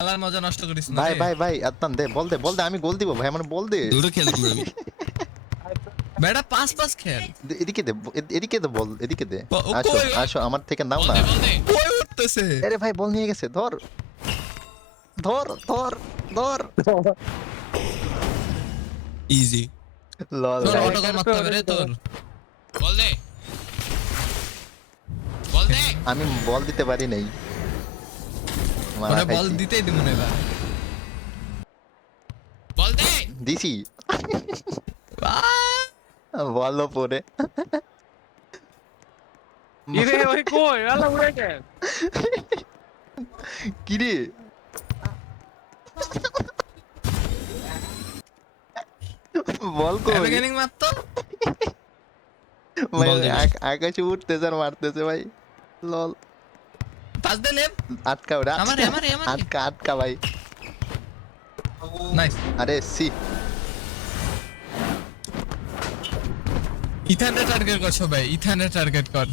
খেলার মজা নষ্ট করিস না ভাই রে। ভাই ভাই আত্মান দে, বল দে, আমি গোল দিব ভাই, আমার বল দে। দুটো খেলবো আমি। বেটা পাস পাস খেল। এদিকে দে, এদিকে দে বল, এদিকে দে। ও আসো কই? আসো আমার থেকে নাও বল না। দে বল দে। কই উঠতেছে? আরে ভাই বল নিয়ে গেছে, ধর ধর ধর ধর। ইজি। লল তোর ভাই। অটোগোল মারতে হবে রে তোর। বল দে। বল দে। আমি বল দিতে পারি নাই, মারা ওরে বল খাইছি। দিতেই দিব না এবার। বল দে। দিছি, আহ! বলও পরে। ইরে ওই কই আল্লাহ উড়ে গেল কিরে বল কই বিগিনিং মারতো। ভাই? বল দিবি। আকাশে উঠতেছে আর মারতেছে ভাই। লল, পাস দে লেব। আটকা ওরা, আমারে আমারে আমারে। আটকা আটকা ভাই। নাইস। আরে সি, ইথানে টার্গেট কর সবাই, ইথানে টার্গেট কর।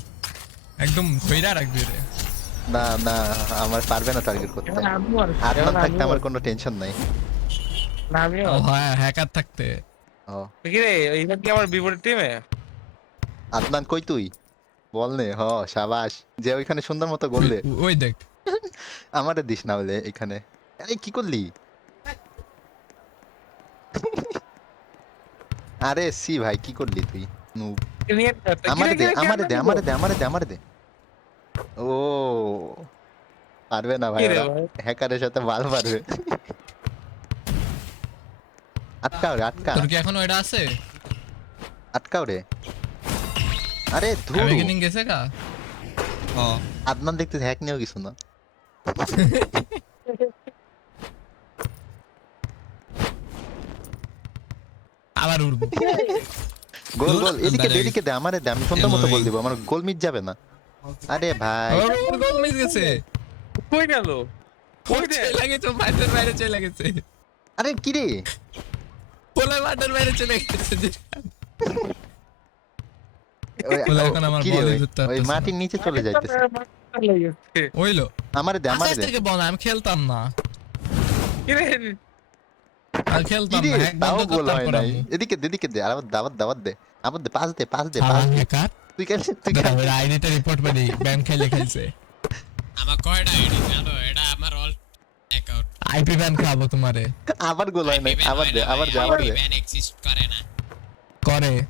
একদম ধইরা রাখবি রে। না না আমার পারবে না টার্গেট করতে। আদনান থাকতে আমার কোনো টেনশন নাই। আমিও ও হ্যাঁ, হ্যাকার থাকতে। ও কি রে এইবার কি আমার বিপরীত টিমে আদনান কই তুই? বল নে, হ শাবাশ, যে ওইখানে সুন্দর মতো গোল দে। ওই দেখ। আমারে দিস না বলে এখানে। আরে কি করলি? আরে সি ভাই কি করলি তুই? নুব। আমারে দে। ও পারবে না ভাই, কি রে ওরা ভাই? হ্যাকারের সাথে বাল পারবে। আটকাও রে, আটকা তোর কি এখনো এটা আছে? আটকাও রে। আরে ধুর, বিগিনিং গেছে কা? ও আদনান দেখতে হ্যাক নিয়েও কিছু না। আবার উড়বো। গোল ধুর, গোল, এদিকে দে, দাঁড়াই। এদিকে দে, আমারে দে, আমি সুন্দর মতো গোল দিব, আমার গোল মিস যাবে না। আরে ভাই ওর গোল মিস গেছে। কই গেল ওই চলে গেছে, মাঠের বাইরে চলে গেছে। আরে কি রে? পোলা মাঠের বাইরে চলে গেছে। ওই- বলে এখন আমার কি রে বলই ওই- ধরতে ওই পারতেছে না। মাটির নিচে চলে যাইতেছে। ওইলো। আমারে দে, আমারে আকাশ দে। থেকে বল, আমি খেলতাম না। কি রে আর কি খেলতাম রে, না, হ্যাক তাও বন্ধ গোল করতাম হয় নাই। পড়াবো। এদিকে দে, এদিকে দে, আর আবার দাওয়াত দাওয়াত দে, আবার দে, পাস দে, পাস দে, আর পাস দে। হ্যাকার তুই কেন, তুই দাঁড়া, কেন? ওর আইডিটা রিপোর্ট করি, ব্যান খেলে খেলছে। আমার কয়টা আইডি জানো? এটা আমার অল অ্যাকাউন্ট। আইপি ব্যান খাবো তোমারে। আবার গোল হয় নাই, আবার দে, আবার দে, আবার দে। ব্যান এক্সিস্ট করে না। করে